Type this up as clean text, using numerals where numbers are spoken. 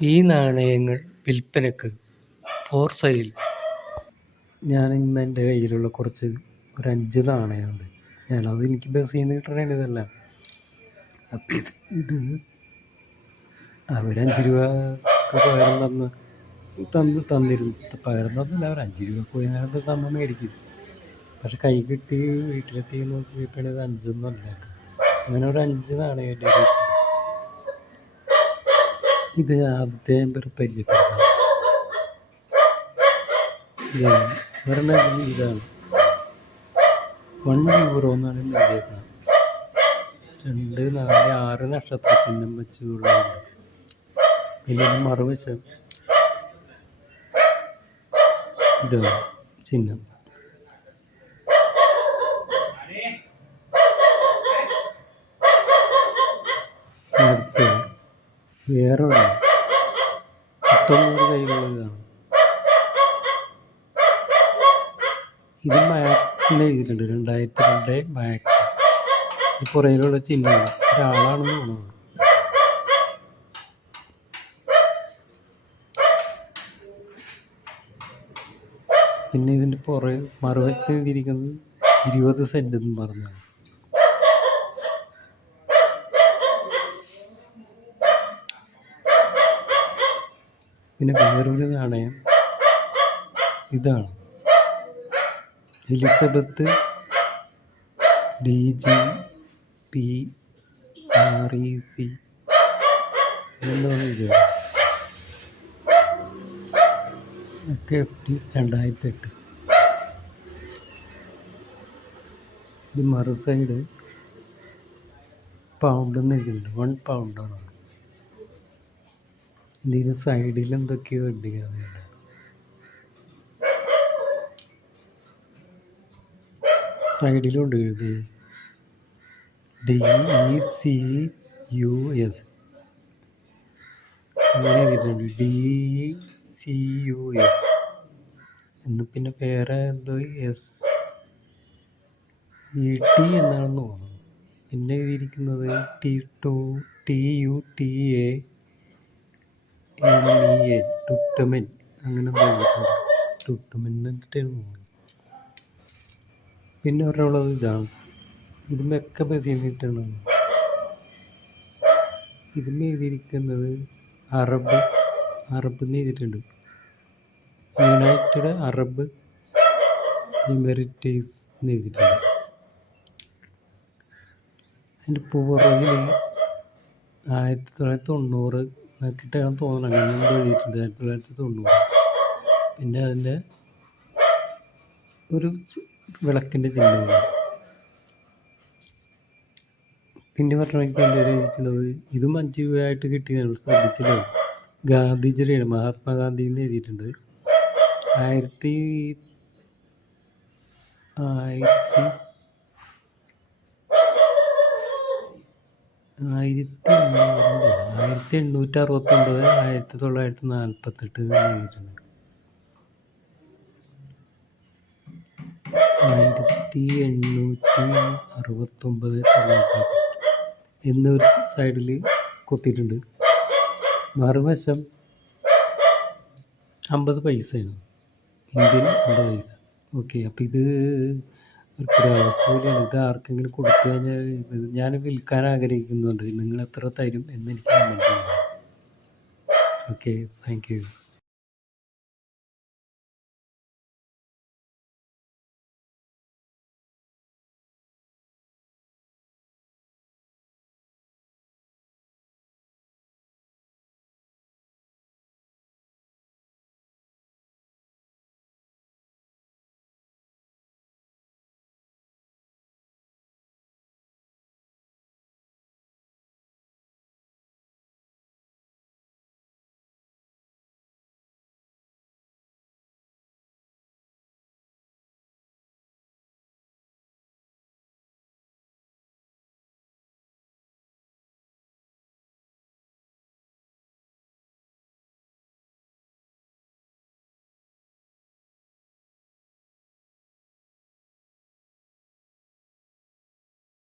ഈ നാണയങ്ങൾ വിൽപ്പനയ്ക്ക്. For sale. ഞാനിന്ന് എൻ്റെ കയ്യിലുള്ള ഒരു 5 നാണയമുണ്ട്. ഞാനത് എനിക്ക് ബസ്സിൽ നിന്ന് കിട്ടണതാണ് ഇതെല്ലാം. അപ്പം ഇത് അവർ 5 രൂപ പകരം തന്നിരുന്നു. പകരം തന്നില്ല, അവർ 5 രൂപ പോയി നേരത്തെ തന്ന് മേടിക്കും. പക്ഷെ കൈ കിട്ടി വീട്ടിലെത്തി നോക്കിയപ്പോഴാണ് ഇത് 5 അല്ല. അങ്ങനെ ഒരു 5 നാണയം എൻ്റെ കയ്യിൽ. ഇത് ആദ്യത്തെ ഞാൻ പരിചയപ്പെടുന്നത് ഒരെണ്ണം ഇതാണ്. 1 യൂറോ എന്നാണ് എഴുതിയേക്കുന്നത്. 2, 4, 6 നക്ഷത്ര ചിഹ്നം വെച്ചുള്ളതുണ്ട്. പിന്നെ മറുവശം ഇതാണ് ചിഹ്നം. അടുത്ത വേറെ 19 കൈകളുള്ളതാണ്. ഇത് മാക്കിൽ എഴുതിയിട്ടുണ്ട്, 2002 മാക്ക്. പുറയിലുള്ള ചിഹ്നമാണ്, ഒരാളാണെന്ന് തോന്നുന്നു. പിന്നെ ഇതിൻ്റെ മറുവശത്ത് എഴുതിയിരിക്കുന്നത് 20 സെൻറ്റ് എന്ന് പറഞ്ഞാണ്. പിന്നെ വേറൊരു നാണയം ഇതാണ്. എലിസബത്ത് DGPREC ഒക്കെ 2008. ഇത് മറു സൈഡ് പൗണ്ട് എന്ന് എഴുതിയിട്ടുണ്ട്. 1 പൗണ്ടാണ്. ഇതിന് സൈഡിൽ എന്തൊക്കെയോ ഉണ്ട്. സൈഡിലുണ്ട് എഴുതി DECUS അങ്ങനെ എഴുതിയിട്ടുണ്ട്. DECUS എന്ന്. പിന്നെ വേറെ എന്തോ SET എന്നാണെന്ന് തോന്നുന്നു. പിന്നെ എഴുതിയിരിക്കുന്നത് TUTAMEN ടുട്ടമൻ അങ്ങനെ എന്തോ എഴുതിയിട്ടുണ്ട്. ടുട്ടമൻ എന്നിട്ടാണ് തോന്നുന്നത്. പിന്നെ ഒരെണ്ണമുള്ളത് ഇതാണ്. ഇതിന്മൊക്കെ എഴുതിയിട്ടാണ്. ഇതിന് എഴുതിയിരിക്കുന്നത് അറബ് എന്ന് എഴുതിയിട്ടുണ്ട്. യുണൈറ്റഡ് അറബ് എമിറേറ്റ്സ് എന്ന് എഴുതിയിട്ടുണ്ട്. അതിൻ്റെ പുറകിൽ 1990 നോക്കിയിട്ടാണ് തോന്നുന്നത്. അങ്ങനെ എന്തോ എഴുതിയിട്ടുണ്ട്, 1990. പിന്നെ അതിൻ്റെ ഒരു വിളക്കിൻ്റെ ചിഹ്നമാണ്. പിന്നെ പറഞ്ഞിട്ട് എൻ്റെ ഇരിക്കുന്നത് ഇതും 5 രൂപയായിട്ട് കിട്ടിയതാണ്. ശ്രദ്ധിച്ചല്ലോ, ഗാന്ധിജിയുടെയാണ്, മഹാത്മാഗാന്ധി എന്ന് എഴുതിയിട്ടുണ്ട്. 1869, 1948 എന്ന് എഴുതിയിട്ടുണ്ട്. 1869 എന്നൊരു സൈഡിൽ കൊത്തിയിട്ടുണ്ട്. മറുവശം 50 പൈസയാണ്, ഇന്ത്യൻ 50 പൈസ. ഓക്കെ, അപ്പോൾ ഇത് ഒരു പുരാവസ്തു പോലെയാണ്. ഇത് ആർക്കെങ്കിലും കൊടുത്തു കഴിഞ്ഞാൽ ഞാൻ വിൽക്കാൻ ആഗ്രഹിക്കുന്നുണ്ട്. നിങ്ങൾ എത്ര തരും എന്ന് എനിക്ക് കമൻറ്റ് ചെയ്യാം. Okay, thank you.